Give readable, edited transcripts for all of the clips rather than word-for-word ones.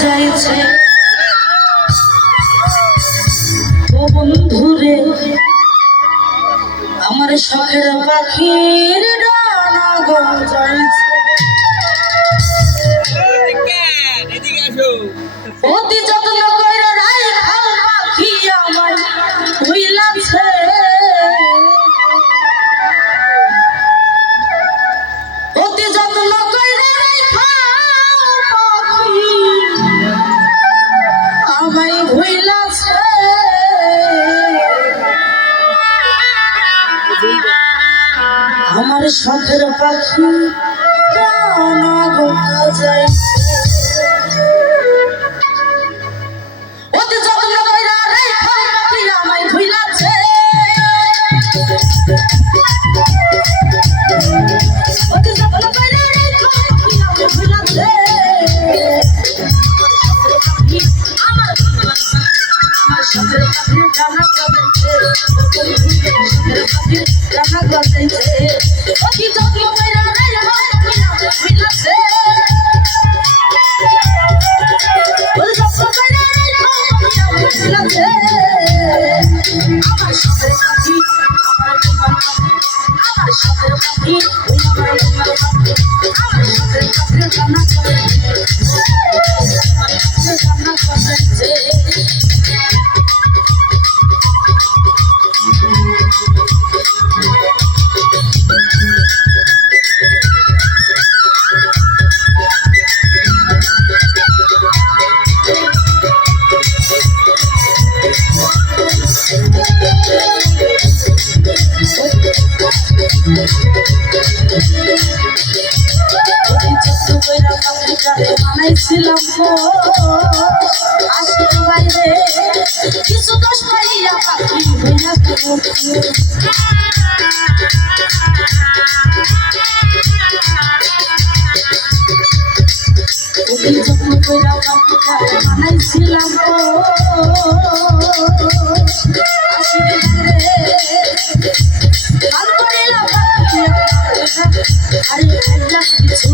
যাইছে ও বন্ধুরে আমার শখের পাখির ডানা গজাইছে অতি যত্ন কইরা রাইখাও পাখি আমার হইলাছে অতি যত্ন কইরা রাইখাও পাখি আমায় হইলাছে আমার শখের পাখি ডানা গজাইছে অতি যত্ন কইরা রাইখাও পাখি আমায় ভুইলাছে অতি যত্ন কইরা রাইখাও পাখি আমায় ভুইলাছে আমার শখের পাখি ডানা গজাইছে শখের পাখি ডানা গজাইছে অতি যত্ন কইরা রাইখাও পাখি আমায় ভুইলাছে অতি যত্ন কইরা রাইখাও পাখি আমায় ভুইলাছে আমার শখের পাখি আমার শখের পাখি আমার শখের পাখি ডানা গজাইছে ডানা গজাইছে বানাইছিলাম আশির বাইরে কিছু দোষ পাইয়া পাখি হইয়া অতি যত্ন কইরা পাখিটারে বানাইছিলাম আশির বাইরে ভাল করিলাম পাখি আরে খাইয়া কিছু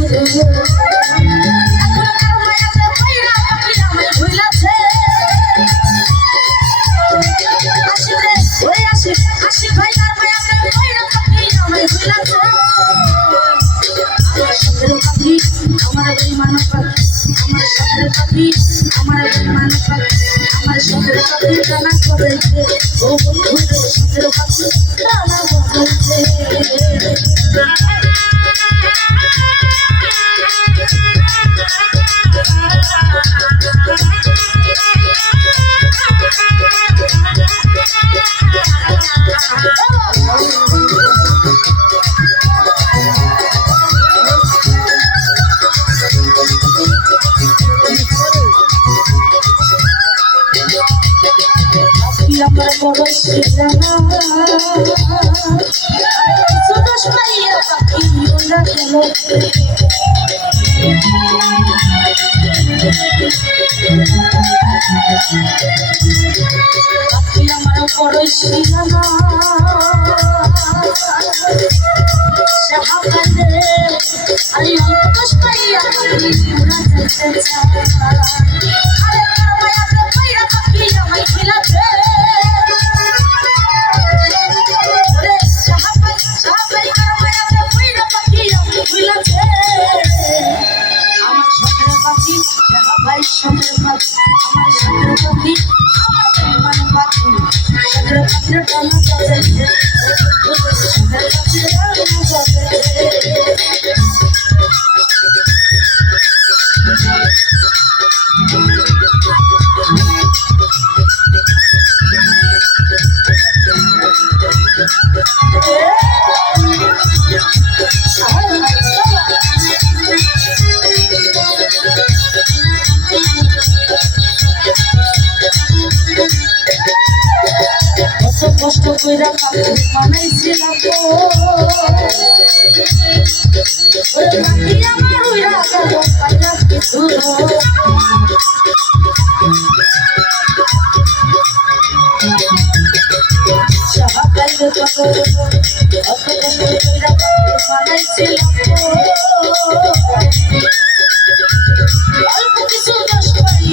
আমার বেঈমান পাখি আমার শখের পাখি আমার বেঈমান পাখি আমার শখের পাখি ডানা গজাইছে ও বন্ধু শখের পাখি ডানা গজাইছে আমার পরশ জানা সুদোষ পাইয়া পাখি ওরা গেল পাখি আমার পরশ জানা সাহাবালে আরে সুদোষ পাইয়া পাখি ওরা যেতে চায় আরে মায়াতে পাইয়া পাখি আমায় খিলাছে ভাই শখের পাখি আমার শখের পাখি আমার বেঈমান পাখি শখের পাখির ডানা গজাইছে শখের পাখির ডানা গজাইছে কষ্ট কইরা পাখি বানাইছিলাম পাখি আমার উইরা গেল পাইয়া কিছু সাহাবাইলে কত কষ্ট কইরা পাখি বানাইছিলাম অল্প কিছু দোষ পাই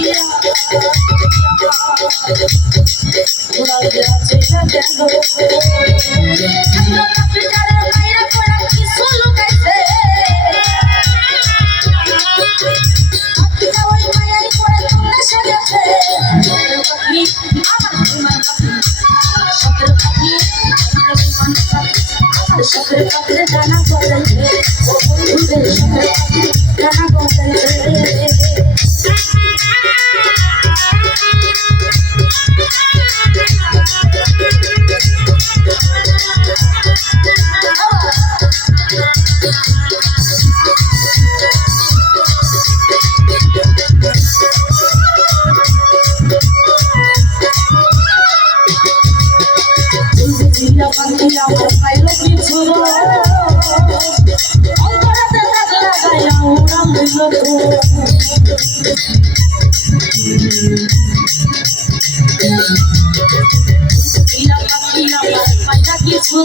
শখের পাখির ডানা বদলছে ও বন্ধুরে শখের পাখির ডানা বদলছে পাখিরা পাইল কিছু অন্তরাতে থাকলে গায়া উড়াল দিল পাখিরা পাইলা কিছু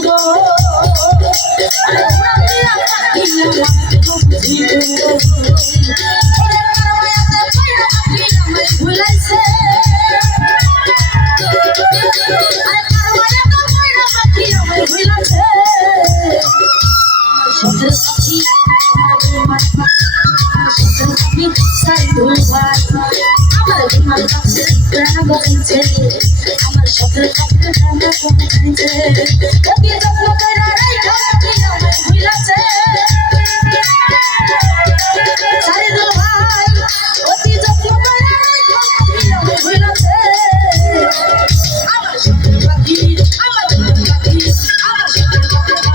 ভুলাইছে শখের পাখি আমার পাখি সাই ভাই আমার বিমান পাখি প্রাণ বদলছে আমার শখের পাখি প্রাণ বদলছে ওকে যত্ন করে রাখা পাখি আমার ভুলাছে সাই ভাই ওকে যত্ন করে রাখা পাখি আমার ভুলাছে আমার শখের পাখি আমার বিমান পাখি আমার শখের পাখি